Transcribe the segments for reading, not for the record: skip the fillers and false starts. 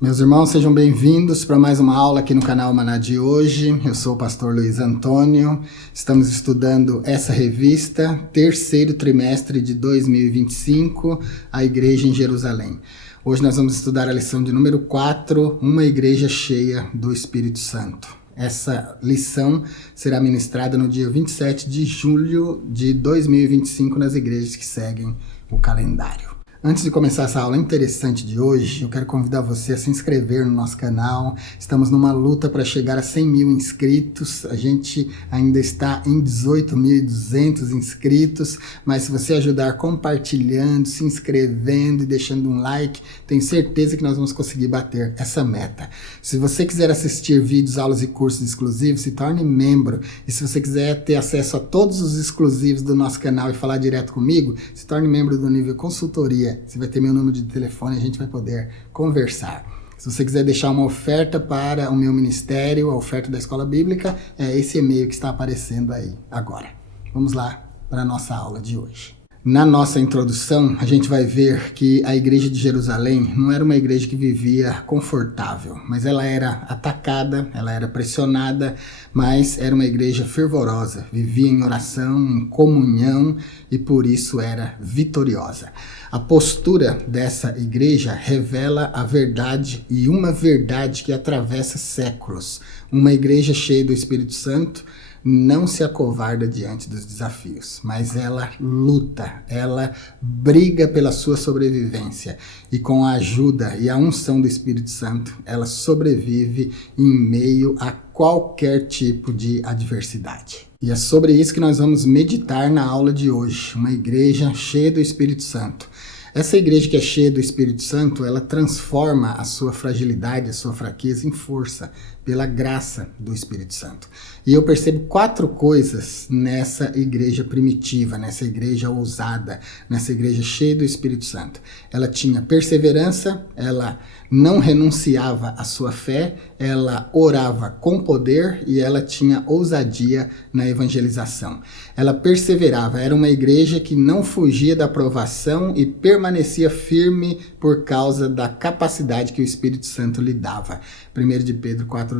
Meus irmãos, sejam bem-vindos para mais uma aula aqui no canal Maná de hoje. Eu sou o pastor Luiz Antônio. Estamos estudando essa revista, terceiro trimestre de 2025, a Igreja em Jerusalém. Hoje nós vamos estudar a lição de número 4, uma igreja cheia do Espírito Santo. Essa lição será ministrada no dia 27 de julho de 2025 nas igrejas que seguem o calendário. Antes de começar essa aula interessante de hoje, eu quero convidar você a se inscrever no nosso canal. Estamos numa luta para chegar a 100 mil inscritos. A gente ainda está em 18.200 inscritos, mas se você ajudar compartilhando, se inscrevendo e deixando um like, tenho certeza que nós vamos conseguir bater essa meta. Se você quiser assistir vídeos, aulas e cursos exclusivos, se torne membro. E se você quiser ter acesso a todos os exclusivos do nosso canal e falar direto comigo, se torne membro do nível consultoria. Você vai ter meu número de telefone e a gente vai poder conversar. Se você quiser deixar uma oferta para o meu ministério, a oferta da Escola Bíblica, é esse e-mail que está aparecendo aí agora. Vamos lá para a nossa aula de hoje. Na nossa introdução, a gente vai ver que a igreja de Jerusalém não era uma igreja que vivia confortável, mas ela era atacada, ela era pressionada, mas era uma igreja fervorosa, vivia em oração, em comunhão e por isso era vitoriosa. A postura dessa igreja revela a verdade e uma verdade que atravessa séculos. Uma igreja cheia do Espírito Santo não se acovarda diante dos desafios, mas ela luta, ela briga pela sua sobrevivência e com a ajuda e a unção do Espírito Santo, ela sobrevive em meio a qualquer tipo de adversidade. E é sobre isso que nós vamos meditar na aula de hoje, uma igreja cheia do Espírito Santo. Essa igreja que é cheia do Espírito Santo, ela transforma a sua fragilidade, a sua fraqueza em força, pela graça do Espírito Santo. E eu percebo 4 coisas nessa igreja primitiva, nessa igreja ousada, nessa igreja cheia do Espírito Santo. Ela tinha perseverança, ela não renunciava à sua fé, ela orava com poder e ela tinha ousadia na evangelização. Ela perseverava, era uma igreja que não fugia da provação e permanecia firme por causa da capacidade que o Espírito Santo lhe dava. 1 de Pedro 4,12.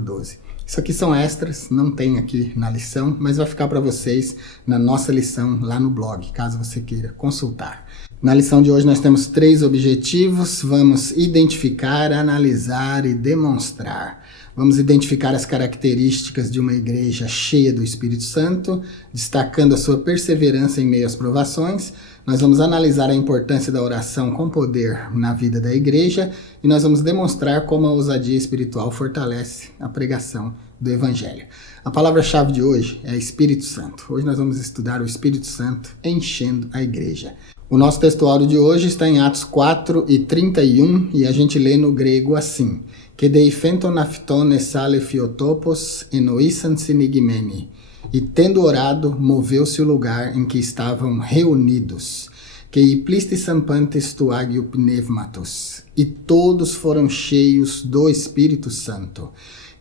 Isso aqui são extras, não tem aqui na lição, mas vai ficar para vocês na nossa lição lá no blog, caso você queira consultar. Na lição de hoje nós temos 3 objetivos, vamos identificar, analisar e demonstrar. Vamos identificar as características de uma igreja cheia do Espírito Santo, destacando a sua perseverança em meio às provações. Nós vamos analisar a importância da oração com poder na vida da igreja e nós vamos demonstrar como a ousadia espiritual fortalece a pregação do Evangelho. A palavra-chave de hoje é Espírito Santo. Hoje nós vamos estudar o Espírito Santo enchendo a igreja. O nosso textuário de hoje está em Atos 4:31 e a gente lê no grego assim: «Que deifenton afton esale fiotopos enoissan sinigmeni». E tendo orado, moveu-se o lugar em que estavam reunidos. Que iplistis sampantes tu agio pneumatos. E todos foram cheios do Espírito Santo.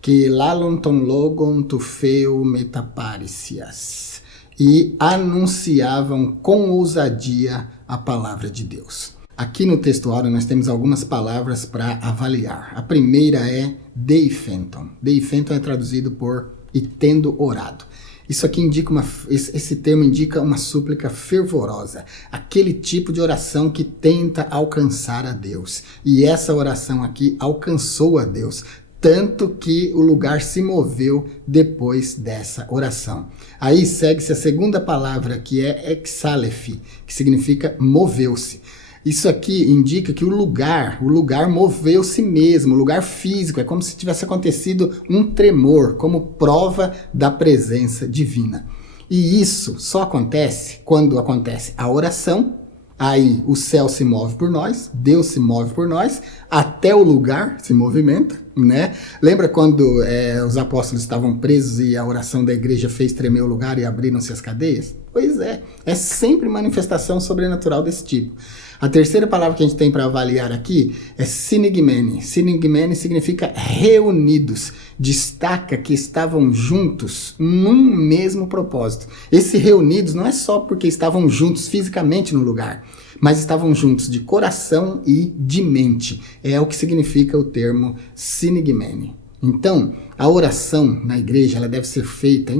Que lalonton logon tu feu metaparisias. E anunciavam com ousadia a palavra de Deus. Aqui no textuário nós temos algumas palavras para avaliar. A primeira é deifenton. Deifenton é traduzido por e tendo orado. Isso aqui indica esse termo indica uma súplica fervorosa, aquele tipo de oração que tenta alcançar a Deus. E essa oração aqui alcançou a Deus, tanto que o lugar se moveu depois dessa oração. Aí segue-se a segunda palavra, que é exalef, que significa moveu-se. Isso aqui indica que o lugar moveu-se mesmo, o lugar físico, é como se tivesse acontecido um tremor, como prova da presença divina. E isso só acontece quando acontece a oração, aí o céu se move por nós, Deus se move por nós, até o lugar se movimenta, né? Lembra quando os apóstolos estavam presos e a oração da igreja fez tremer o lugar e abriram-se as cadeias? Pois é sempre manifestação sobrenatural desse tipo. A terceira palavra que a gente tem para avaliar aqui é sinigmene. Sinigmene significa reunidos. Destaca que estavam juntos num mesmo propósito. Esse reunidos não é só porque estavam juntos fisicamente no lugar, mas estavam juntos de coração e de mente. É o que significa o termo synigmene. Então, a oração na igreja ela deve ser feita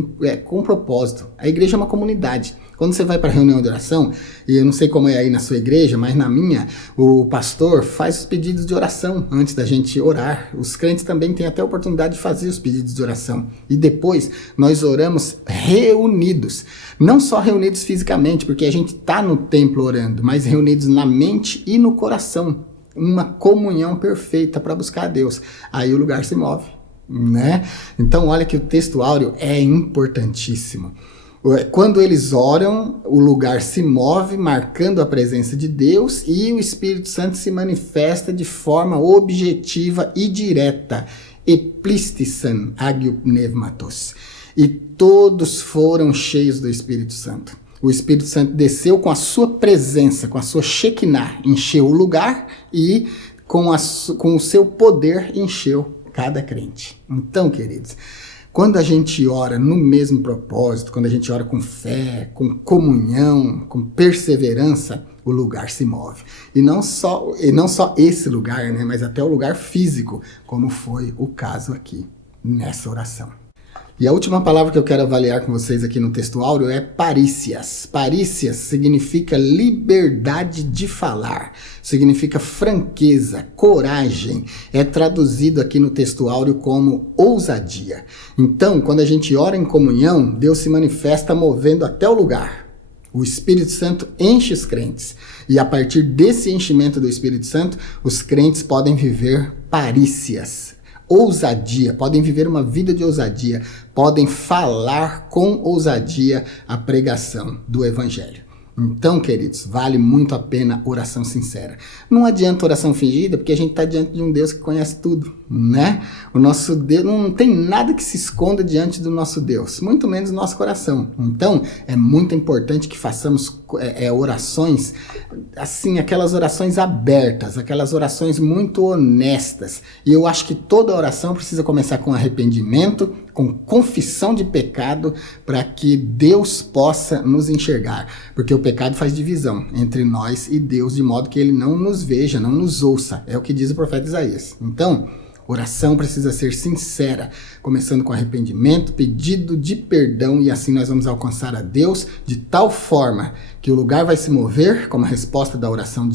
com propósito. A igreja é uma comunidade. Quando você vai para a reunião de oração, e eu não sei como é aí na sua igreja, mas na minha, o pastor faz os pedidos de oração antes da gente orar. Os crentes também têm até a oportunidade de fazer os pedidos de oração. E depois nós oramos reunidos. Não só reunidos fisicamente, porque a gente está no templo orando, mas reunidos na mente e no coração. Uma comunhão perfeita para buscar a Deus. Aí o lugar se move, né? Então olha que o texto áureo é importantíssimo. Quando eles oram, o lugar se move, marcando a presença de Deus, e o Espírito Santo se manifesta de forma objetiva e direta. Eplistisan agiopneumatos. E todos foram cheios do Espírito Santo. O Espírito Santo desceu com a sua presença, com a sua Shekinah, encheu o lugar e com o seu poder encheu cada crente. Então, queridos, quando a gente ora no mesmo propósito, quando a gente ora com fé, com comunhão, com perseverança, o lugar se move. E não só esse lugar, né, mas até o lugar físico, como foi o caso aqui nessa oração. E a última palavra que eu quero avaliar com vocês aqui no texto áureo é parícias. Parícias significa liberdade de falar, significa franqueza, coragem. É traduzido aqui no texto áureo como ousadia. Então, quando a gente ora em comunhão, Deus se manifesta movendo até o lugar. O Espírito Santo enche os crentes. E a partir desse enchimento do Espírito Santo, os crentes podem viver parícias. Ousadia, podem viver uma vida de ousadia, podem falar com ousadia a pregação do Evangelho. Então, queridos, vale muito a pena oração sincera. Não adianta oração fingida, porque a gente está diante de um Deus que conhece tudo, né? O nosso Deus, não tem nada que se esconda diante do nosso Deus, muito menos o nosso coração. Então, é muito importante que façamos orações, assim, aquelas orações abertas, aquelas orações muito honestas. E eu acho que toda oração precisa começar com arrependimento, com confissão de pecado, para que Deus possa nos enxergar. Porque o pecado faz divisão entre nós e Deus, de modo que ele não nos veja, não nos ouça. É o que diz o profeta Isaías. Então, oração precisa ser sincera, começando com arrependimento, pedido de perdão, e assim nós vamos alcançar a Deus de tal forma que o lugar vai se mover como a resposta da oração,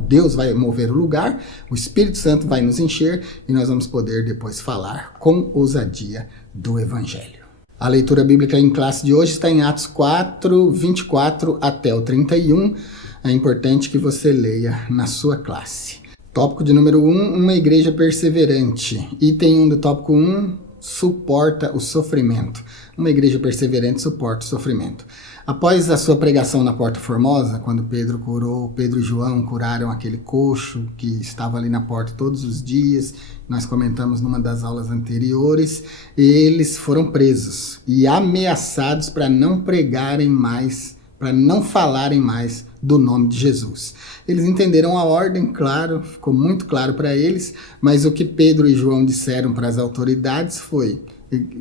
Deus vai mover o lugar, o Espírito Santo vai nos encher e nós vamos poder depois falar com ousadia do Evangelho. A leitura bíblica em classe de hoje está em Atos 4, 24 até o 31. É importante que você leia na sua classe. Tópico de número 1, uma igreja perseverante. Item 1 do tópico 1, suporta o sofrimento. Uma igreja perseverante suporta o sofrimento. Após a sua pregação na Porta Formosa, quando Pedro e João curaram aquele coxo que estava ali na porta todos os dias, nós comentamos numa das aulas anteriores, eles foram presos e ameaçados para não pregarem mais, para não falarem mais do nome de Jesus. Eles entenderam a ordem, claro, ficou muito claro para eles, mas o que Pedro e João disseram para as autoridades foi: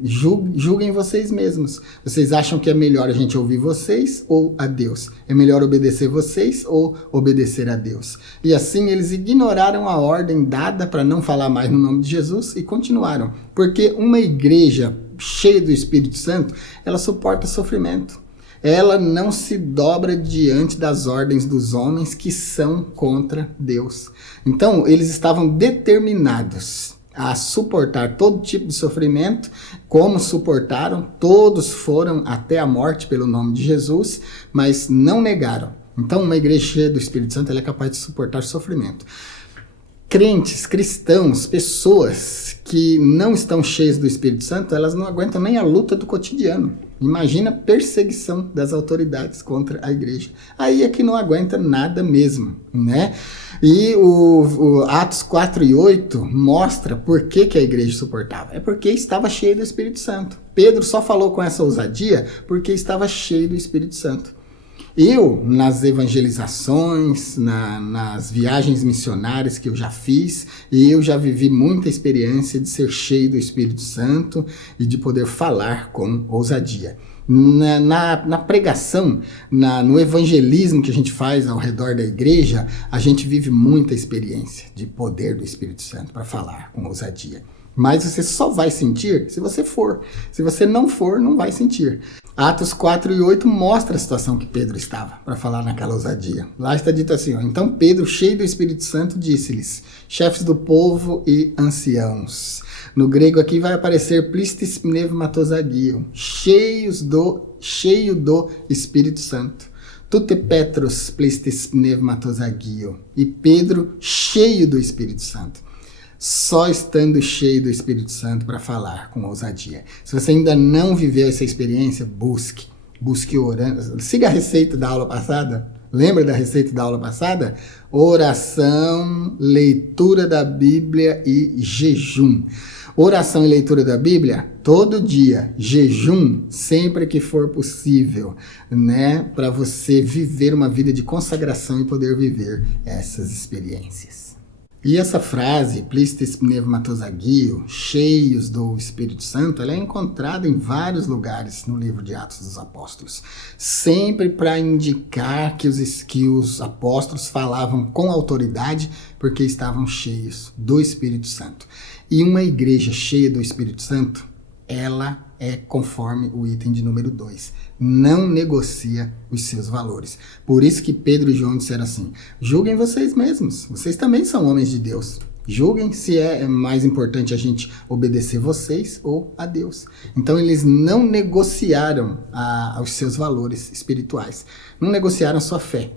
julguem vocês mesmos. Vocês acham que é melhor a gente ouvir vocês ou a Deus? É melhor obedecer vocês ou obedecer a Deus? E assim eles ignoraram a ordem dada para não falar mais no nome de Jesus e continuaram. Porque uma igreja cheia do Espírito Santo, ela suporta sofrimento. Ela não se dobra diante das ordens dos homens que são contra Deus. Então, eles estavam determinados a suportar todo tipo de sofrimento. Como suportaram, todos foram até a morte pelo nome de Jesus, mas não negaram. Então, uma igreja cheia do Espírito Santo, ela é capaz de suportar sofrimento. Crentes, cristãos, pessoas que não estão cheias do Espírito Santo, elas não aguentam nem a luta do cotidiano. Imagina a perseguição das autoridades contra a igreja. Aí é que não aguenta nada mesmo, né? E o Atos 4 e 8 mostra por que a igreja suportava. É porque estava cheio do Espírito Santo. Pedro só falou com essa ousadia porque estava cheio do Espírito Santo. Eu, nas evangelizações, nas viagens missionárias que eu já fiz, eu já vivi muita experiência de ser cheio do Espírito Santo e de poder falar com ousadia. Na pregação, no evangelismo que a gente faz ao redor da igreja, a gente vive muita experiência de poder do Espírito Santo para falar com ousadia. Mas você só vai sentir se você for. Se você não for, não vai sentir. Atos 4 e 8 mostra a situação que Pedro estava para falar naquela ousadia. Lá está dito assim, ó, então Pedro, cheio do Espírito Santo, disse-lhes, chefes do povo e anciãos. No grego aqui vai aparecer plistis pneumatosagio, cheio do Espírito Santo. Tute Petros plistis pneumatosagio. E Pedro, cheio do Espírito Santo. Só estando cheio do Espírito Santo para falar com ousadia. Se você ainda não viveu essa experiência, busque orando. Siga a receita da aula passada. Lembra da receita da aula passada? Oração, leitura da Bíblia e jejum. Oração e leitura da Bíblia todo dia. Jejum sempre que for possível, né? Para você viver uma vida de consagração e poder viver essas experiências. E essa frase, plistis pneumatosagio, cheios do Espírito Santo, ela é encontrada em vários lugares no livro de Atos dos Apóstolos. Sempre para indicar que os apóstolos falavam com autoridade porque estavam cheios do Espírito Santo. E uma igreja cheia do Espírito Santo, ela é conforme o item de número 2. Não negocia os seus valores. Por isso que Pedro e João disseram assim, julguem vocês mesmos, vocês também são homens de Deus. Julguem se é mais importante a gente obedecer vocês ou a Deus. Então eles não negociaram os seus valores espirituais, não negociaram a sua fé.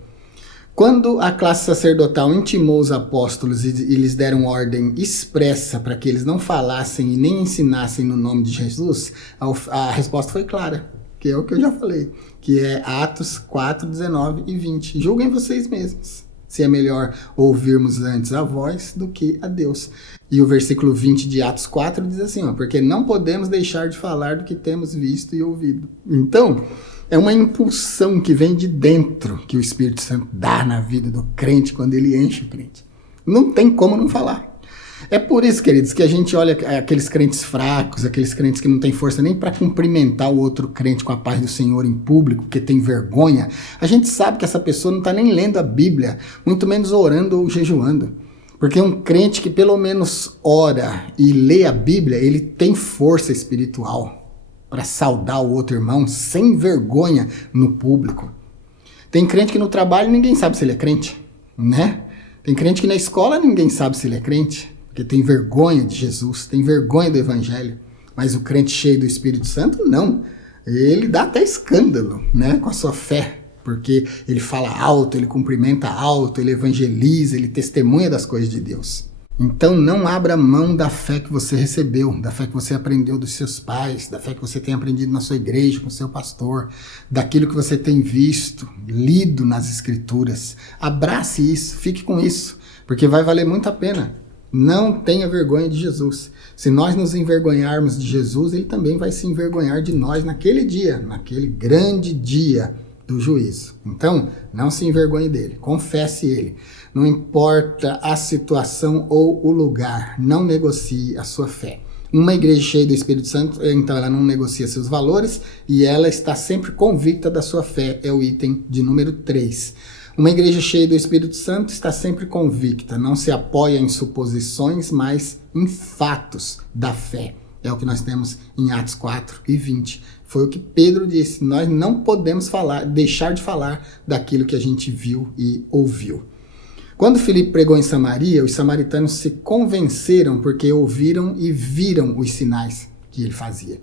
Quando a classe sacerdotal intimou os apóstolos e lhes deram ordem expressa para que eles não falassem e nem ensinassem no nome de Jesus, a resposta foi clara, que é o que eu já falei, que é Atos 4, 19 e 20. Julguem vocês mesmos, se é melhor ouvirmos antes a voz do que a Deus. E o versículo 20 de Atos 4 diz assim, ó, porque não podemos deixar de falar do que temos visto e ouvido. Então, é uma impulsão que vem de dentro que o Espírito Santo dá na vida do crente quando ele enche o crente. Não tem como não falar. É por isso, queridos, que a gente olha aqueles crentes fracos, aqueles crentes que não têm força nem para cumprimentar o outro crente com a paz do Senhor em público, porque tem vergonha. A gente sabe que essa pessoa não está nem lendo a Bíblia, muito menos orando ou jejuando. Porque um crente que pelo menos ora e lê a Bíblia, ele tem força espiritual para saudar o outro irmão sem vergonha no público. Tem crente que no trabalho ninguém sabe se ele é crente, né? Tem crente que na escola ninguém sabe se ele é crente, porque tem vergonha de Jesus, tem vergonha do Evangelho. Mas o crente cheio do Espírito Santo, não. Ele dá até escândalo, né, com a sua fé, porque ele fala alto, ele cumprimenta alto, ele evangeliza, ele testemunha das coisas de Deus. Então não abra mão da fé que você recebeu, da fé que você aprendeu dos seus pais, da fé que você tem aprendido na sua igreja, com o seu pastor, daquilo que você tem visto, lido nas escrituras. Abrace isso, fique com isso, porque vai valer muito a pena. Não tenha vergonha de Jesus. Se nós nos envergonharmos de Jesus, ele também vai se envergonhar de nós naquele dia, naquele grande dia do juízo. Então, não se envergonhe dele, confesse ele. Não importa a situação ou o lugar, não negocie a sua fé. Uma igreja cheia do Espírito Santo, então ela não negocia seus valores e ela está sempre convicta da sua fé, é o item de número 3. Uma igreja cheia do Espírito Santo está sempre convicta, não se apoia em suposições, mas em fatos da fé. É o que nós temos em Atos 4 e 20. Foi o que Pedro disse, nós não podemos deixar de falar daquilo que a gente viu e ouviu. Quando Filipe pregou em Samaria, os samaritanos se convenceram porque ouviram e viram os sinais que ele fazia.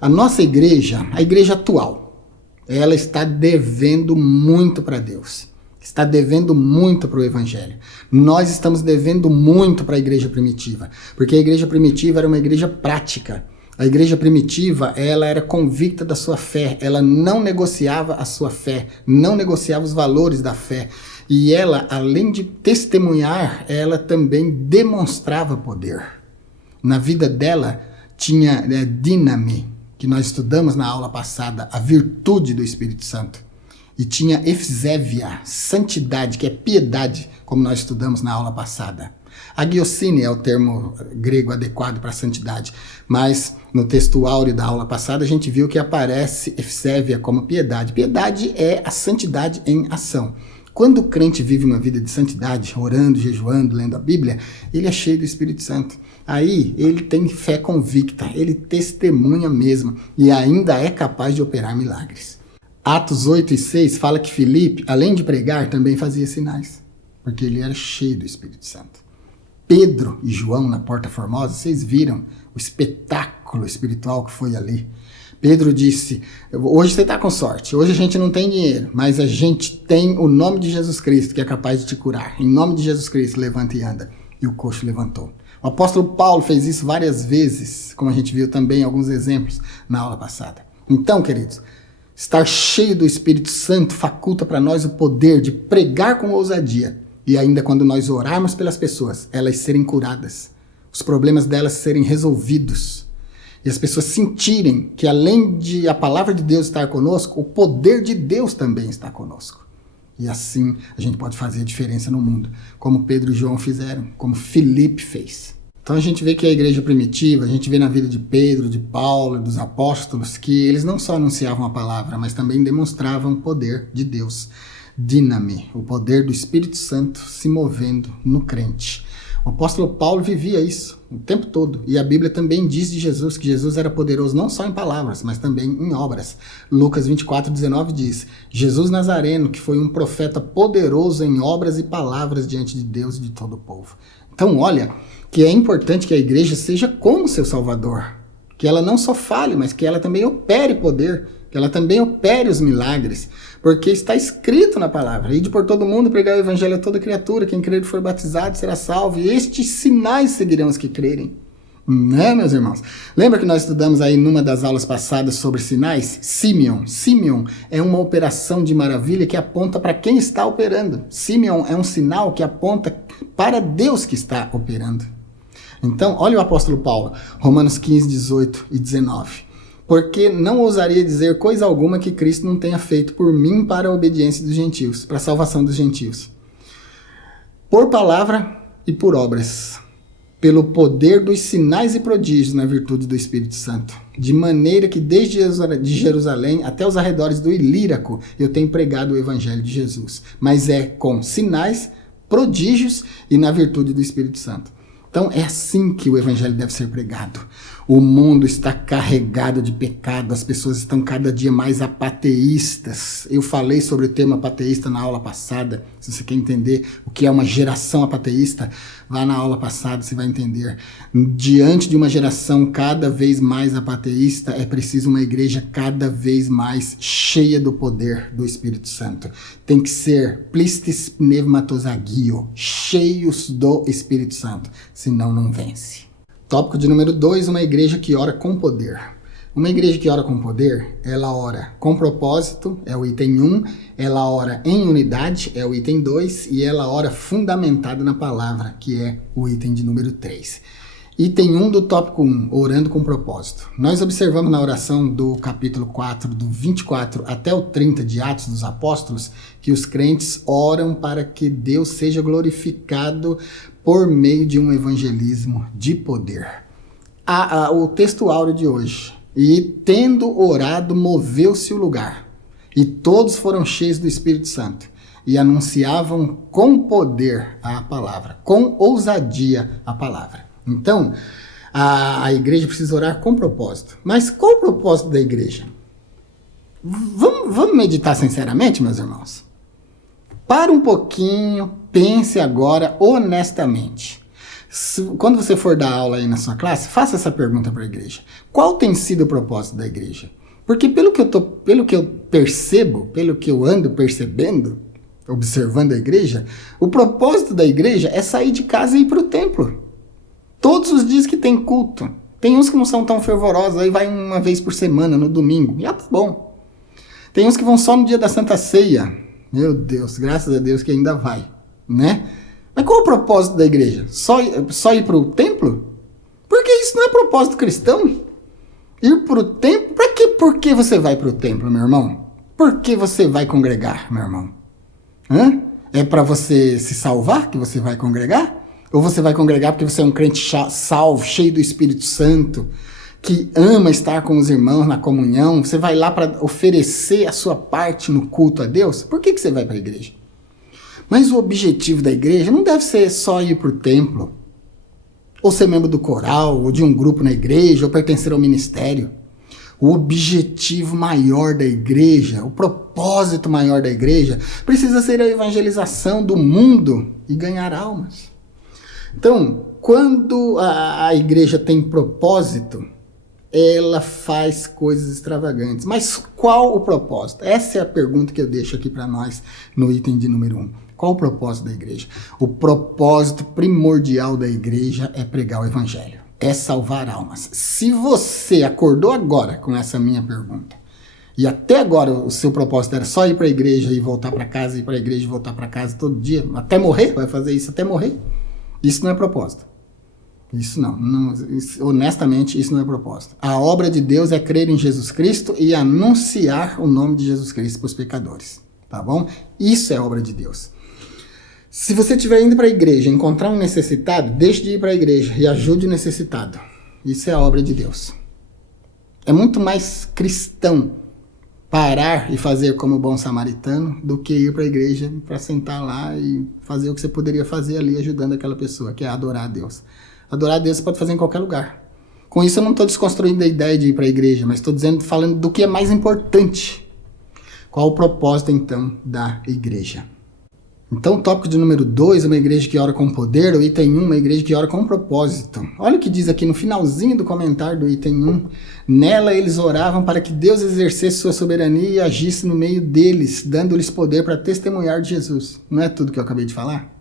A nossa igreja, a igreja atual, ela está devendo muito para Deus. Está devendo muito para o Evangelho. Nós estamos devendo muito para a igreja primitiva, porque a igreja primitiva era uma igreja prática. A igreja primitiva, ela era convicta da sua fé, ela não negociava a sua fé, não negociava os valores da fé. E ela, além de testemunhar, ela também demonstrava poder. Na vida dela tinha díname, que nós estudamos na aula passada, a virtude do Espírito Santo. E tinha efzévia, santidade, que é piedade, como nós estudamos na aula passada. Agiosine é o termo grego adequado para santidade, mas no texto áureo da aula passada a gente viu que aparece efsevia como piedade. Piedade é a santidade em ação. Quando o crente vive uma vida de santidade, orando, jejuando, lendo a Bíblia, ele é cheio do Espírito Santo. Aí ele tem fé convicta, ele testemunha mesmo e ainda é capaz de operar milagres. Atos 8 e 6 fala que Filipe, além de pregar, também fazia sinais, porque ele era cheio do Espírito Santo. Pedro e João na Porta Formosa, vocês viram o espetáculo espiritual que foi ali. Pedro disse, hoje você está com sorte, hoje a gente não tem dinheiro, mas a gente tem o nome de Jesus Cristo que é capaz de te curar. Em nome de Jesus Cristo, levanta e anda. E o coxo levantou. O apóstolo Paulo fez isso várias vezes, como a gente viu também em alguns exemplos na aula passada. Então, queridos, estar cheio do Espírito Santo faculta para nós o poder de pregar com ousadia. E ainda quando nós orarmos pelas pessoas, elas serem curadas, os problemas delas serem resolvidos. E as pessoas sentirem que além de a palavra de Deus estar conosco, o poder de Deus também está conosco. E assim a gente pode fazer a diferença no mundo, como Pedro e João fizeram, como Filipe fez. Então a gente vê que a igreja primitiva, a gente vê na vida de Pedro, de Paulo, dos apóstolos, que eles não só anunciavam a palavra, mas também demonstravam o poder de Deus. Díname, o poder do Espírito Santo se movendo no crente. O apóstolo Paulo vivia isso o tempo todo. E a Bíblia também diz de Jesus que Jesus era poderoso não só em palavras, mas também em obras. Lucas 24:19 diz, Jesus Nazareno, que foi um profeta poderoso em obras e palavras diante de Deus e de todo o povo. Então olha, que é importante que a igreja seja como seu Salvador. Que ela não só fale, mas que ela também opere poder, que ela também opere os milagres, porque está escrito na palavra, ide por todo mundo, pregar o evangelho a toda criatura, quem crer e for batizado será salvo, e estes sinais seguirão os que crerem. Né, meus irmãos? Lembra que nós estudamos aí numa das aulas passadas sobre sinais? Simeon. Simeon é uma operação de maravilha que aponta para quem está operando. Simeon é um sinal que aponta para Deus que está operando. Então, olha o apóstolo Paulo, Romanos 15, 18 e 19. Porque não ousaria dizer coisa alguma que Cristo não tenha feito por mim para a obediência dos gentios, para a salvação dos gentios. Por palavra e por obras, pelo poder dos sinais e prodígios na virtude do Espírito Santo. De maneira que desde Jerusalém até os arredores do Ilíraco eu tenho pregado o evangelho de Jesus. Mas é com sinais, prodígios e na virtude do Espírito Santo. Então é assim que o evangelho deve ser pregado. O mundo está carregado de pecado, as pessoas estão cada dia mais apateístas. Eu falei sobre o tema apateísta na aula passada. Se você quer entender o que é uma geração apateísta, vá na aula passada, você vai entender. Diante de uma geração cada vez mais apateísta, é preciso uma igreja cada vez mais cheia do poder do Espírito Santo. Tem que ser plistis pneumatosagio, cheios do Espírito Santo, senão não vence. Tópico de número 2, uma igreja que ora com poder. Uma igreja que ora com poder, ela ora com propósito, é o item 1, ela ora em unidade, é o item 2, e ela ora fundamentada na palavra, que é o item de número 3. Item 1 do tópico 1, orando com propósito. Nós observamos na oração do capítulo 4, do 24 até o 30 de Atos dos Apóstolos, que os crentes oram para que Deus seja glorificado por meio de um evangelismo de poder. O texto áureo de hoje. E tendo orado, moveu-se o lugar, e todos foram cheios do Espírito Santo, e anunciavam com poder a palavra, com ousadia a palavra. Então, a igreja precisa orar com propósito. Mas qual o propósito da igreja? Vamos meditar sinceramente, meus irmãos? Para um pouquinho, pense agora honestamente. Quando você for dar aula aí na sua classe, faça essa pergunta para a igreja. Qual tem sido o propósito da igreja? Porque pelo que eu percebo, pelo que eu ando percebendo, observando a igreja, o propósito da igreja é sair de casa e ir para o templo. Todos os dias que tem culto. Tem uns que não são tão fervorosos, aí vai uma vez por semana, no domingo. Já tá bom. Tem uns que vão só no dia da Santa Ceia. Meu Deus, graças a Deus que ainda vai, né? Mas qual é o propósito da igreja? Só ir para o templo? Porque isso não é propósito cristão. Ir para o templo? Por que você vai para o templo, meu irmão? Por que você vai congregar, meu irmão? É para você se salvar que você vai congregar? Ou você vai congregar porque você é um crente salvo, cheio do Espírito Santo, que ama estar com os irmãos na comunhão? Você vai lá para oferecer a sua parte no culto a Deus? Por que você vai para a igreja? Mas o objetivo da igreja não deve ser só ir para o templo, ou ser membro do coral, ou de um grupo na igreja, ou pertencer ao ministério. O objetivo maior da igreja, o propósito maior da igreja, precisa ser a evangelização do mundo e ganhar almas. Então, quando a igreja tem propósito, ela faz coisas extravagantes. Mas qual o propósito? Essa é a pergunta que eu deixo aqui para nós no item de número 1. Qual o propósito da igreja? O propósito primordial da igreja é pregar o evangelho, é salvar almas. Se você acordou agora com essa minha pergunta, e até agora o seu propósito era só ir para a igreja e voltar para casa, ir para a igreja e voltar para casa todo dia, até morrer, vai fazer isso até morrer, isso não é propósito. Isso não, honestamente, isso não é propósito. A obra de Deus é crer em Jesus Cristo e anunciar o nome de Jesus Cristo para os pecadores, tá bom? Isso é obra de Deus. Se você estiver indo para a igreja e encontrar um necessitado, deixe de ir para a igreja e ajude o necessitado. Isso é a obra de Deus. É muito mais cristão parar e fazer como o bom samaritano do que ir para a igreja para sentar lá e fazer o que você poderia fazer ali ajudando aquela pessoa, que é adorar a Deus. Adorar a Deus você pode fazer em qualquer lugar. Com isso eu não estou desconstruindo a ideia de ir para a igreja, mas estou falando do que é mais importante. Qual o propósito, então, da igreja? Então, o tópico de número 2, uma igreja que ora com poder, o item 1, uma igreja que ora com propósito. Olha o que diz aqui no finalzinho do comentário do item 1. Nela eles oravam para que Deus exercesse sua soberania e agisse no meio deles, dando-lhes poder para testemunhar de Jesus. Não é tudo que eu acabei de falar?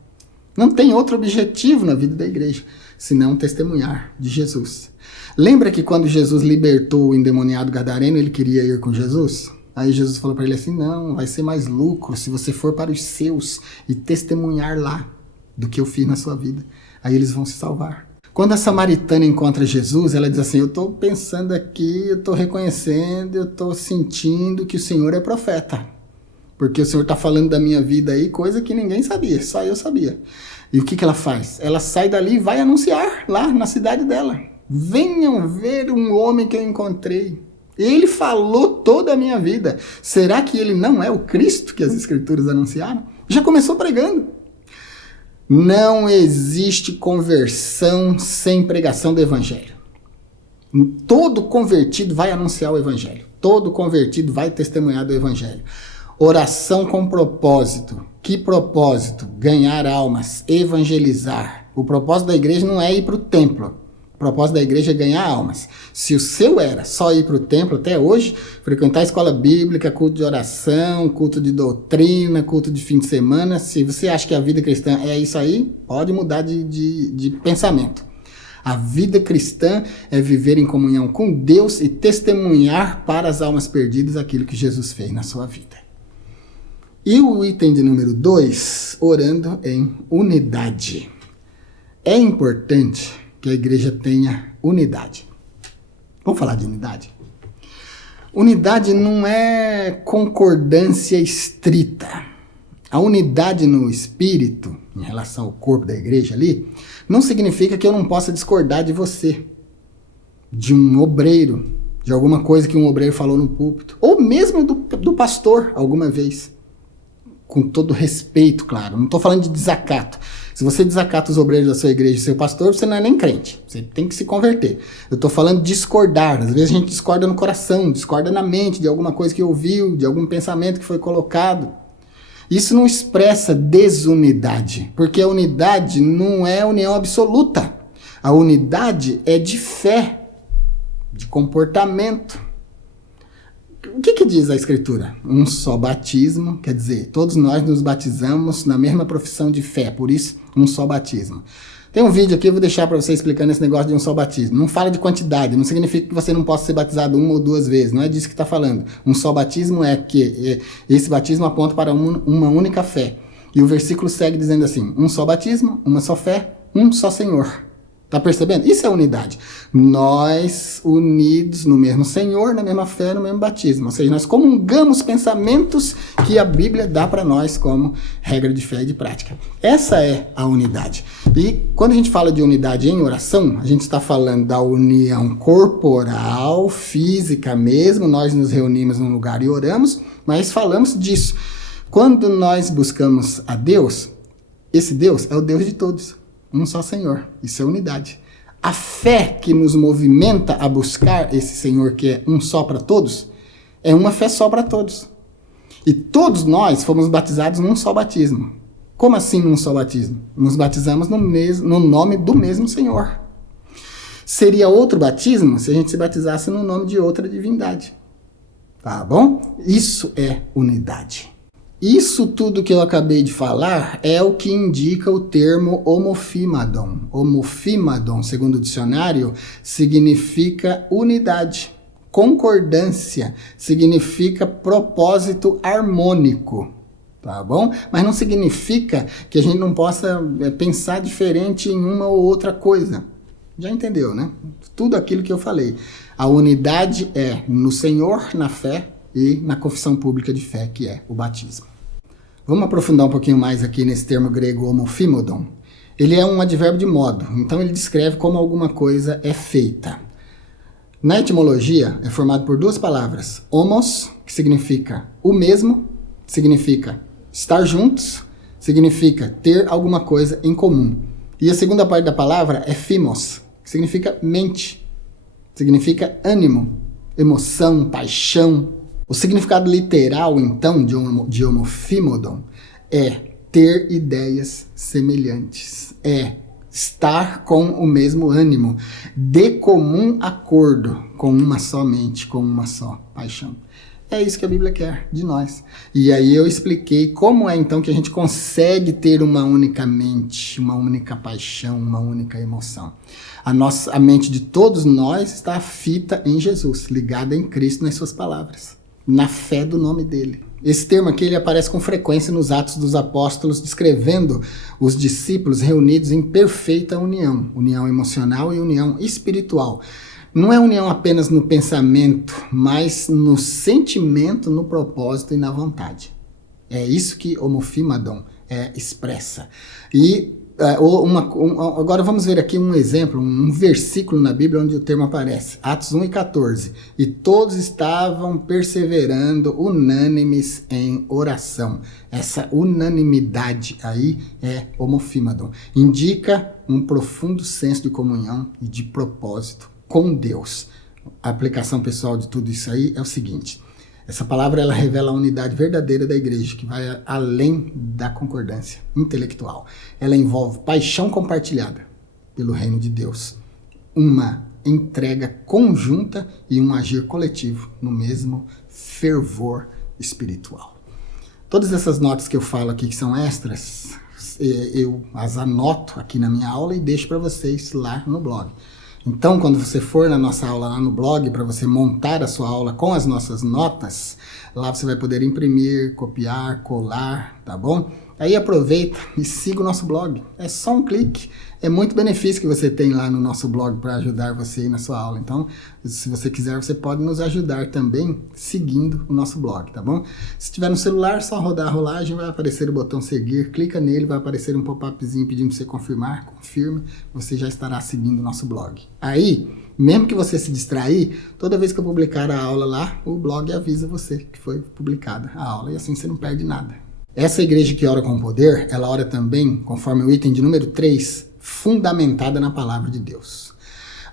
Não tem outro objetivo na vida da igreja, senão testemunhar de Jesus. Lembra que quando Jesus libertou o endemoniado gadareno, ele queria ir com Jesus? Aí Jesus falou para ele assim, não, vai ser mais lucro se você for para os seus e testemunhar lá do que eu fiz na sua vida. Aí eles vão se salvar. Quando a samaritana encontra Jesus, ela diz assim, eu estou pensando aqui, eu estou reconhecendo, eu estou sentindo que o Senhor é profeta. Porque o Senhor está falando da minha vida aí, coisa que ninguém sabia, só eu sabia. E o que ela faz? Ela sai dali e vai anunciar lá na cidade dela. Venham ver um homem que eu encontrei. Ele falou toda a minha vida. Será que ele não é o Cristo que as Escrituras anunciaram? Já começou pregando. Não existe conversão sem pregação do Evangelho. Todo convertido vai anunciar o Evangelho. Todo convertido vai testemunhar do Evangelho. Oração com propósito. Que propósito? Ganhar almas, evangelizar. O propósito da igreja não é ir para o templo. O propósito da igreja é ganhar almas. Se o seu era só ir para o templo até hoje, frequentar a escola bíblica, culto de oração, culto de doutrina, culto de fim de semana, se você acha que a vida cristã é isso aí, pode mudar de pensamento. A vida cristã é viver em comunhão com Deus e testemunhar para as almas perdidas aquilo que Jesus fez na sua vida. E o item de número 2, orando em unidade. É importante que a igreja tenha unidade. Vamos falar de unidade? Unidade não é concordância estrita. A unidade no espírito, em relação ao corpo da igreja ali, não significa que eu não possa discordar de você, de um obreiro, de alguma coisa que um obreiro falou no púlpito, ou mesmo do pastor alguma vez. Com todo respeito, claro. Não estou falando de desacato. Se você desacata os obreiros da sua igreja e seu pastor, você não é nem crente. Você tem que se converter. Eu estou falando de discordar. Às vezes a gente discorda no coração, discorda na mente de alguma coisa que ouviu, de algum pensamento que foi colocado. Isso não expressa desunidade, porque a unidade não é união absoluta. A unidade é de fé, de comportamento. O que diz a Escritura? Um só batismo, quer dizer, todos nós nos batizamos na mesma profissão de fé, por isso, um só batismo. Tem um vídeo aqui, eu vou deixar para você explicando esse negócio de um só batismo. Não fala de quantidade, não significa que você não possa ser batizado 1 ou 2 vezes, não é disso que está falando. Um só batismo é que esse batismo aponta para uma única fé. E o versículo segue dizendo assim, um só batismo, uma só fé, um só Senhor. Tá percebendo? Isso é unidade. Nós unidos no mesmo Senhor, na mesma fé, no mesmo batismo. Ou seja, nós comungamos pensamentos que a Bíblia dá para nós como regra de fé e de prática. Essa é a unidade. E quando a gente fala de unidade em oração, a gente está falando da união corporal, física mesmo. Nós nos reunimos num lugar e oramos, mas falamos disso. Quando nós buscamos a Deus, esse Deus é o Deus de todos. Um só Senhor. Isso é unidade. A fé que nos movimenta a buscar esse Senhor que é um só para todos, é uma fé só para todos. E todos nós fomos batizados num só batismo. Como assim num só batismo? Nos batizamos no nome do mesmo Senhor. Seria outro batismo se a gente se batizasse no nome de outra divindade. Tá bom? Isso é unidade. Isso tudo que eu acabei de falar é o que indica o termo homofimadon. Homofimadon, segundo o dicionário, significa unidade. Concordância significa propósito harmônico, tá bom? Mas não significa que a gente não possa pensar diferente em uma ou outra coisa. Já entendeu, né? Tudo aquilo que eu falei. A unidade é no Senhor, na fé e na confissão pública de fé, que é o batismo. Vamos aprofundar um pouquinho mais aqui nesse termo grego homofimodon. Ele é um advérbio de modo, então ele descreve como alguma coisa é feita. Na etimologia, é formado por duas palavras. Homos, que significa o mesmo, significa estar juntos, significa ter alguma coisa em comum. E a segunda parte da palavra é phimos, que significa mente, significa ânimo, emoção, paixão. O significado literal, então, de homofimodon é ter ideias semelhantes, é estar com o mesmo ânimo, de comum acordo, com uma só mente, com uma só paixão. É isso que a Bíblia quer de nós. E aí eu expliquei como é então que a gente consegue ter uma única mente, uma única paixão, uma única emoção. A mente de todos nós está fita em Jesus, ligada em Cristo nas suas palavras, na fé do nome dele. Esse termo aqui ele aparece com frequência nos Atos dos Apóstolos, descrevendo os discípulos reunidos em perfeita união, união emocional e união espiritual. Não é união apenas no pensamento, mas no sentimento, no propósito e na vontade. É isso que homofimadon expressa. E agora vamos ver aqui um exemplo, um versículo na Bíblia onde o termo aparece. Atos 1:14. E todos estavam perseverando unânimes em oração. Essa unanimidade aí é homofimadon. Indica um profundo senso de comunhão e de propósito com Deus. A aplicação pessoal de tudo isso aí é o seguinte. Essa palavra ela revela a unidade verdadeira da igreja, que vai além da concordância intelectual. Ela envolve paixão compartilhada pelo reino de Deus, uma entrega conjunta e um agir coletivo no mesmo fervor espiritual. Todas essas notas que eu falo aqui, que são extras, eu as anoto aqui na minha aula e deixo para vocês lá no blog. Então, quando você for na nossa aula lá no blog, para você montar a sua aula com as nossas notas, lá você vai poder imprimir, copiar, colar, tá bom? Aí aproveita e siga o nosso blog. É só um clique. É muito benefício que você tem lá no nosso blog para ajudar você aí na sua aula. Então, se você quiser, você pode nos ajudar também seguindo o nosso blog, tá bom? Se tiver no celular, só rodar a rolagem, vai aparecer o botão seguir. Clica nele, vai aparecer um pop-upzinho pedindo para você confirmar. Confirme, você já estará seguindo o nosso blog. Aí, mesmo que você se distrair, toda vez que eu publicar a aula lá, o blog avisa você que foi publicada a aula. E assim você não perde nada. Essa igreja que ora com poder, ela ora também, conforme o item de número 3, fundamentada na palavra de Deus.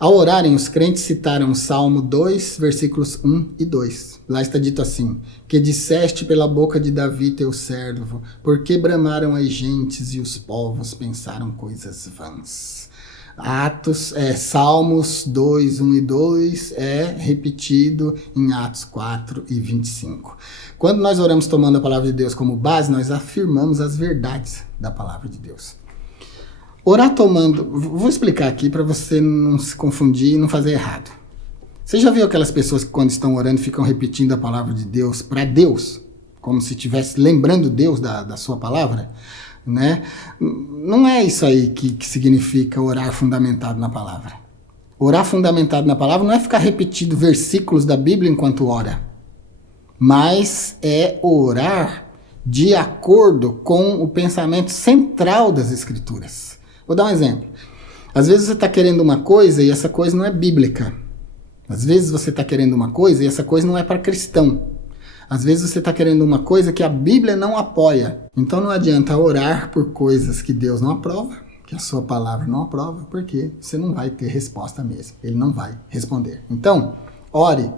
Ao orarem, os crentes citaram o Salmo 2, versículos 1 e 2. Lá está dito assim: que disseste pela boca de Davi teu servo, porque bramaram as gentes e os povos pensaram coisas vãs. Salmos 2, 1 e 2 é repetido em Atos 4 e 25. Quando nós oramos tomando a palavra de Deus como base, nós afirmamos as verdades da palavra de Deus. Orar tomando... Vou explicar aqui para você não se confundir e não fazer errado. Você já viu aquelas pessoas que quando estão orando ficam repetindo a palavra de Deus para Deus? Como se estivesse lembrando Deus da sua palavra? né? Não é isso aí que significa orar fundamentado na palavra. Orar fundamentado na palavra não é ficar repetindo versículos da Bíblia enquanto ora, mas é orar de acordo com o pensamento central das Escrituras. Vou dar um exemplo. Às vezes você está querendo uma coisa e essa coisa não é bíblica. Às vezes você está querendo uma coisa e essa coisa não é para cristão. Às vezes você está querendo uma coisa que a Bíblia não apoia. Então não adianta orar por coisas que Deus não aprova, que a sua palavra não aprova, porque você não vai ter resposta mesmo. Ele não vai responder. Então, ore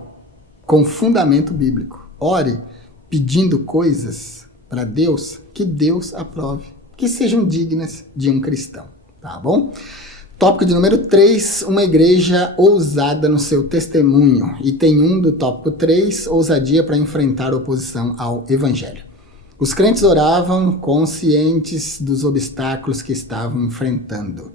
com fundamento bíblico. Ore pedindo coisas para Deus que Deus aprove, que sejam dignas de um cristão. Tá bom? Tópico de número 3, uma igreja ousada no seu testemunho. Item 1 do tópico 3, ousadia para enfrentar oposição ao evangelho. Os crentes oravam conscientes dos obstáculos que estavam enfrentando.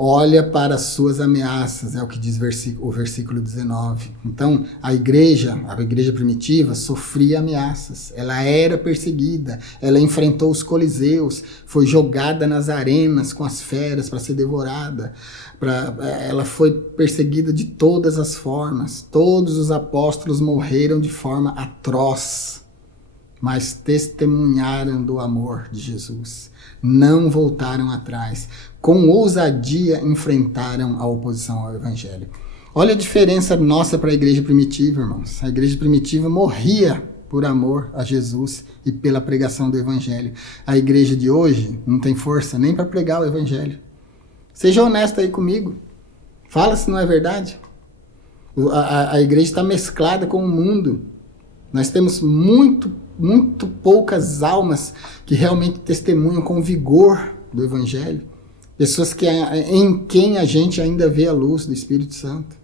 Olha para as suas ameaças, é o que diz o versículo 19. Então, a igreja primitiva sofria ameaças, ela era perseguida, ela enfrentou os coliseus, foi jogada nas arenas com as feras para ser devorada, ela foi perseguida de todas as formas, todos os apóstolos morreram de forma atroz, mas testemunharam do amor de Jesus, não voltaram atrás, com ousadia enfrentaram a oposição ao evangelho. Olha a diferença nossa para a igreja primitiva, irmãos. A igreja primitiva morria por amor a Jesus e pela pregação do evangelho. A igreja de hoje não tem força nem para pregar o evangelho. Seja honesto aí comigo. Fala se não é verdade. A igreja está mesclada com o mundo. Nós temos muito poucas almas que realmente testemunham com vigor do evangelho. Pessoas em quem a gente ainda vê a luz do Espírito Santo.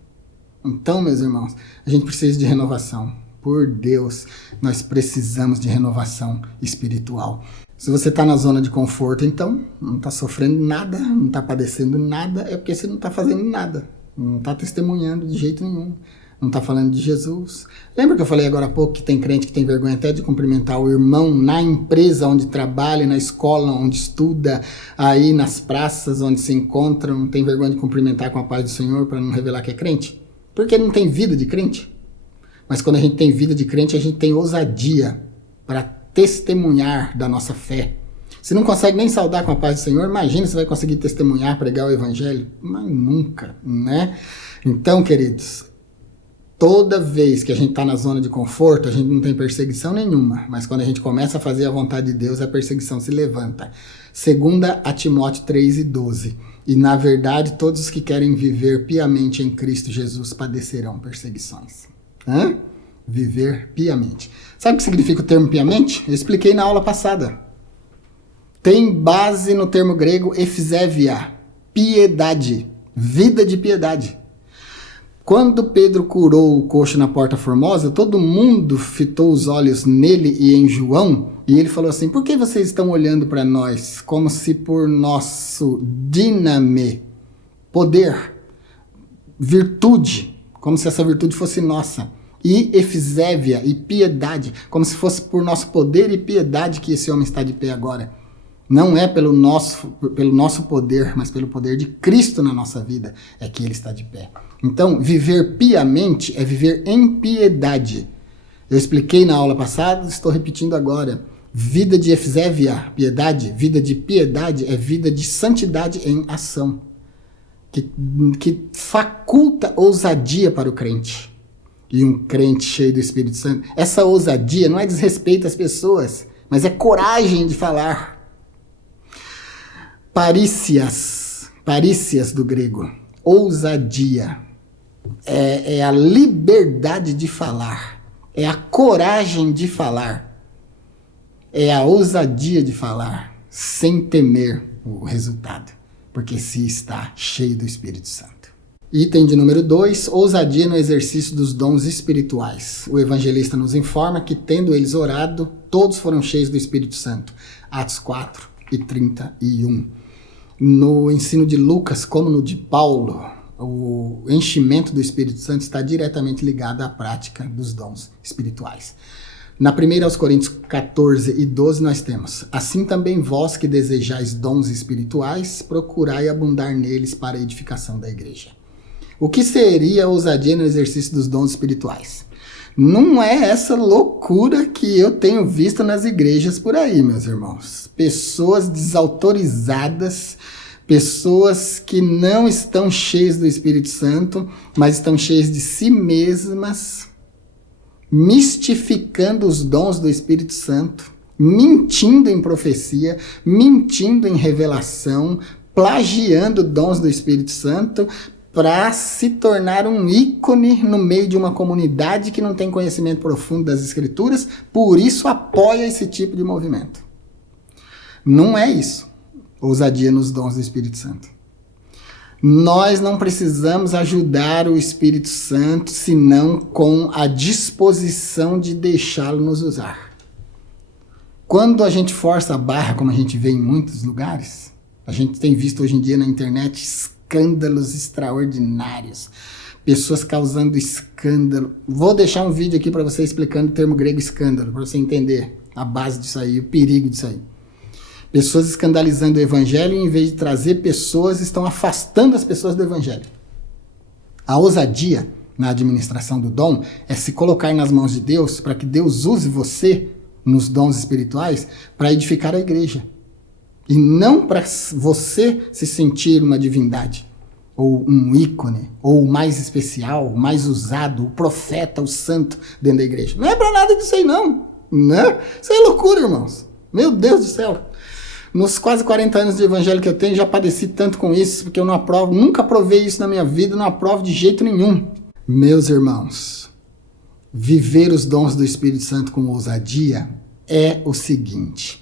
Então, meus irmãos, a gente precisa de renovação. Por Deus, nós precisamos de renovação espiritual. Se você está na zona de conforto, então, não está sofrendo nada, não está padecendo nada, é porque você não está fazendo nada. Não está testemunhando de jeito nenhum. Não está falando de Jesus. Lembra que eu falei agora há pouco que tem crente que tem vergonha até de cumprimentar o irmão na empresa onde trabalha, na escola onde estuda, aí nas praças onde se encontra, não tem vergonha de cumprimentar com a paz do Senhor para não revelar que é crente? Porque não tem vida de crente. Mas quando a gente tem vida de crente, a gente tem ousadia para testemunhar da nossa fé. Se não consegue nem saudar com a paz do Senhor, imagina se vai conseguir testemunhar, pregar o evangelho. Mas nunca, né? Então, queridos, toda vez que a gente está na zona de conforto, a gente não tem perseguição nenhuma. Mas quando a gente começa a fazer a vontade de Deus, a perseguição se levanta. 2 Timóteo 3:12. E, na verdade, todos os que querem viver piamente em Cristo Jesus padecerão perseguições. Viver piamente. Sabe o que significa o termo piamente? Eu expliquei na aula passada. Tem base no termo grego efzévia, piedade, vida de piedade. Quando Pedro curou o coxo na Porta Formosa, todo mundo fitou os olhos nele e em João, e ele falou assim: por que vocês estão olhando para nós como se por nosso díname, poder, virtude, como se essa virtude fosse nossa, e efzévia e piedade, como se fosse por nosso poder e piedade que esse homem está de pé agora. Não é pelo nosso poder, mas pelo poder de Cristo na nossa vida é que ele está de pé. Então, viver piamente é viver em piedade. Eu expliquei na aula passada, estou repetindo agora. Vida de efzévia, piedade, vida de piedade é vida de santidade em ação, que faculta ousadia para o crente. E um crente cheio do Espírito Santo, essa ousadia não é desrespeito às pessoas, mas é coragem de falar. Parícias do grego, ousadia, é a liberdade de falar, é a coragem de falar, é a ousadia de falar, sem temer o resultado, porque se está cheio do Espírito Santo. Item de número 2, ousadia no exercício dos dons espirituais. O evangelista nos informa que, tendo eles orado, todos foram cheios do Espírito Santo. Atos 4:31. No ensino de Lucas, como no de Paulo, o enchimento do Espírito Santo está diretamente ligado à prática dos dons espirituais. Na 1 aos Coríntios 14 e 12 nós temos: assim também vós que desejais dons espirituais, procurai abundar neles para a edificação da igreja. O que seria a ousadia no exercício dos dons espirituais? Não é essa loucura que eu tenho visto nas igrejas por aí, meus irmãos. Pessoas desautorizadas, pessoas que não estão cheias do Espírito Santo, mas estão cheias de si mesmas, mistificando os dons do Espírito Santo, mentindo em profecia, mentindo em revelação, plagiando dons do Espírito Santo para se tornar um ícone no meio de uma comunidade que não tem conhecimento profundo das Escrituras, por isso apoia esse tipo de movimento. Não é isso, ousadia nos dons do Espírito Santo. Nós não precisamos ajudar o Espírito Santo, senão com a disposição de deixá-lo nos usar. Quando a gente força a barra, como a gente vê em muitos lugares, a gente tem visto hoje em dia na internet escândalos extraordinários, pessoas causando escândalo. Vou deixar um vídeo aqui para você explicando o termo grego escândalo, para você entender a base disso aí, o perigo disso aí. Pessoas escandalizando o evangelho, e em vez de trazer pessoas, estão afastando as pessoas do evangelho. A ousadia na administração do dom é se colocar nas mãos de Deus, para que Deus use você nos dons espirituais para edificar a igreja. E não para você se sentir uma divindade, ou um ícone, ou o mais especial, o mais usado, o profeta, o santo dentro da igreja. Não é para nada disso aí, não. Não. Isso é loucura, irmãos. Meu Deus do céu. Nos quase 40 anos de evangelho que eu tenho, já padeci tanto com isso, porque eu não aprovo, nunca provei isso na minha vida, não aprovo de jeito nenhum. Meus irmãos, viver os dons do Espírito Santo com ousadia é o seguinte: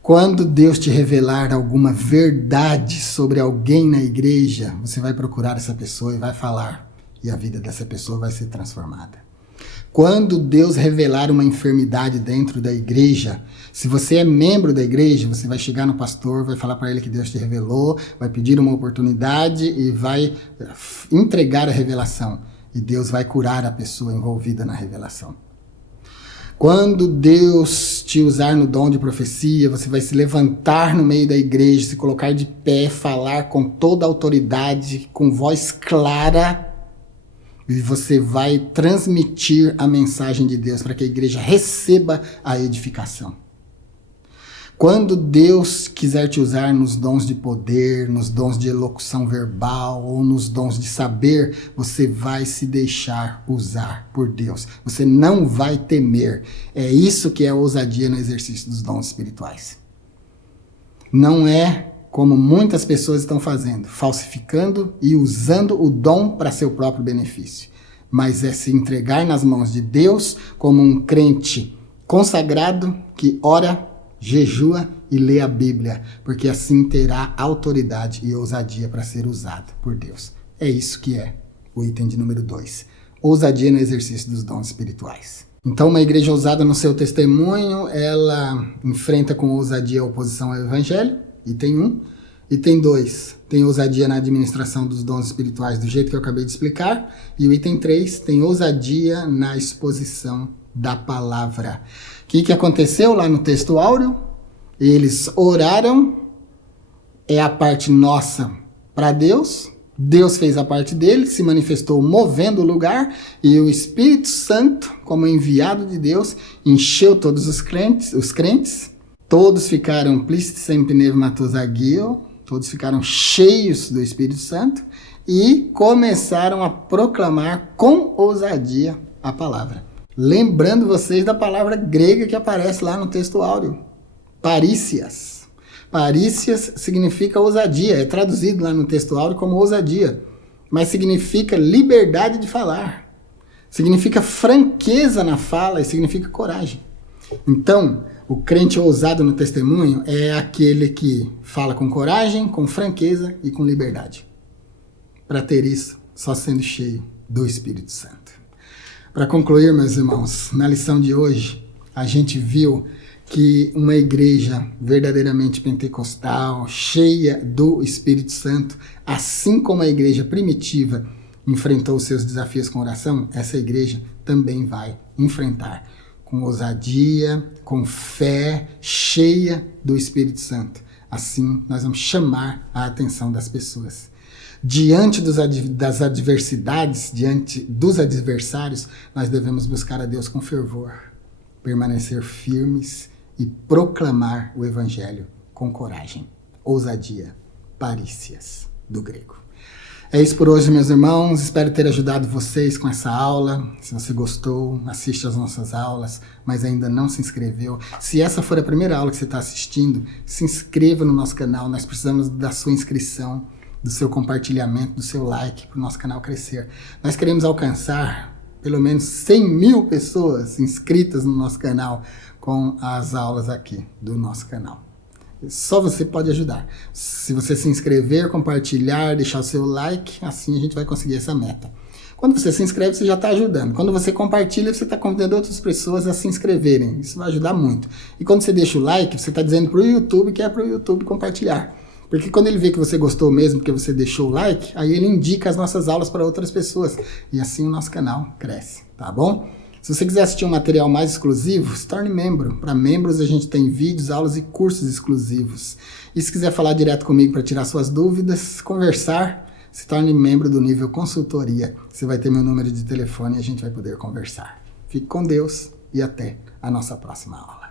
quando Deus te revelar alguma verdade sobre alguém na igreja, você vai procurar essa pessoa e vai falar, e a vida dessa pessoa vai ser transformada. Quando Deus revelar uma enfermidade dentro da igreja, se você é membro da igreja, você vai chegar no pastor, vai falar para ele que Deus te revelou, vai pedir uma oportunidade e vai entregar a revelação. E Deus vai curar a pessoa envolvida na revelação. Quando Deus te usar no dom de profecia, você vai se levantar no meio da igreja, se colocar de pé, falar com toda a autoridade, com voz clara, e você vai transmitir a mensagem de Deus para que a igreja receba a edificação. Quando Deus quiser te usar nos dons de poder, nos dons de elocução verbal ou nos dons de saber, você vai se deixar usar por Deus. Você não vai temer. É isso que é a ousadia no exercício dos dons espirituais. Não é como muitas pessoas estão fazendo, falsificando e usando o dom para seu próprio benefício. Mas é se entregar nas mãos de Deus como um crente consagrado que ora, jejua e lê a Bíblia, porque assim terá autoridade e ousadia para ser usado por Deus. É isso que é o item de número 2. Ousadia no exercício dos dons espirituais. Então, uma igreja ousada no seu testemunho, ela enfrenta com ousadia a oposição ao evangelho, item 1. Item 2, tem ousadia na administração dos dons espirituais, do jeito que eu acabei de explicar. E o item 3, tem ousadia na exposição da palavra. O que aconteceu lá no texto áureo? Eles oraram, é a parte nossa para Deus. Deus fez a parte dele, se manifestou movendo o lugar, e o Espírito Santo, como enviado de Deus, encheu todos os crentes. Todos ficaram plistes em pneumatosagio, todos ficaram cheios do Espírito Santo e começaram a proclamar com ousadia a palavra. Lembrando vocês da palavra grega que aparece lá no texto áureo, parícias. Parícias significa ousadia, é traduzido lá no texto áureo como ousadia, mas significa liberdade de falar, significa franqueza na fala e significa coragem. Então, o crente ousado no testemunho é aquele que fala com coragem, com franqueza e com liberdade. Para ter isso, só sendo cheio do Espírito Santo. Para concluir, meus irmãos, na lição de hoje, a gente viu que uma igreja verdadeiramente pentecostal, cheia do Espírito Santo, assim como a igreja primitiva enfrentou seus desafios com oração, essa igreja também vai enfrentar com ousadia, com fé, cheia do Espírito Santo. Assim, nós vamos chamar a atenção das pessoas. Diante das adversidades, diante dos adversários, nós devemos buscar a Deus com fervor, permanecer firmes e proclamar o Evangelho com coragem, ousadia, parícias, do grego. É isso por hoje, meus irmãos. Espero ter ajudado vocês com essa aula. Se você gostou, assiste às nossas aulas, mas ainda não se inscreveu. Se essa for a primeira aula que você está assistindo, se inscreva no nosso canal. Nós precisamos da sua inscrição, do seu compartilhamento, do seu like para o nosso canal crescer. Nós queremos alcançar pelo menos 100 mil pessoas inscritas no nosso canal com as aulas aqui do nosso canal. Só você pode ajudar. Se você se inscrever, compartilhar, deixar o seu like, assim a gente vai conseguir essa meta. Quando você se inscreve, você já está ajudando. Quando você compartilha, você está convidando outras pessoas a se inscreverem. Isso vai ajudar muito. E quando você deixa o like, você está dizendo para o YouTube que é para o YouTube compartilhar. Porque quando ele vê que você gostou mesmo, que você deixou o like, aí ele indica as nossas aulas para outras pessoas. E assim o nosso canal cresce, tá bom? Se você quiser assistir um material mais exclusivo, se torne membro. Para membros a gente tem vídeos, aulas e cursos exclusivos. E se quiser falar direto comigo para tirar suas dúvidas, conversar, se torne membro do nível consultoria. Você vai ter meu número de telefone e a gente vai poder conversar. Fique com Deus e até a nossa próxima aula.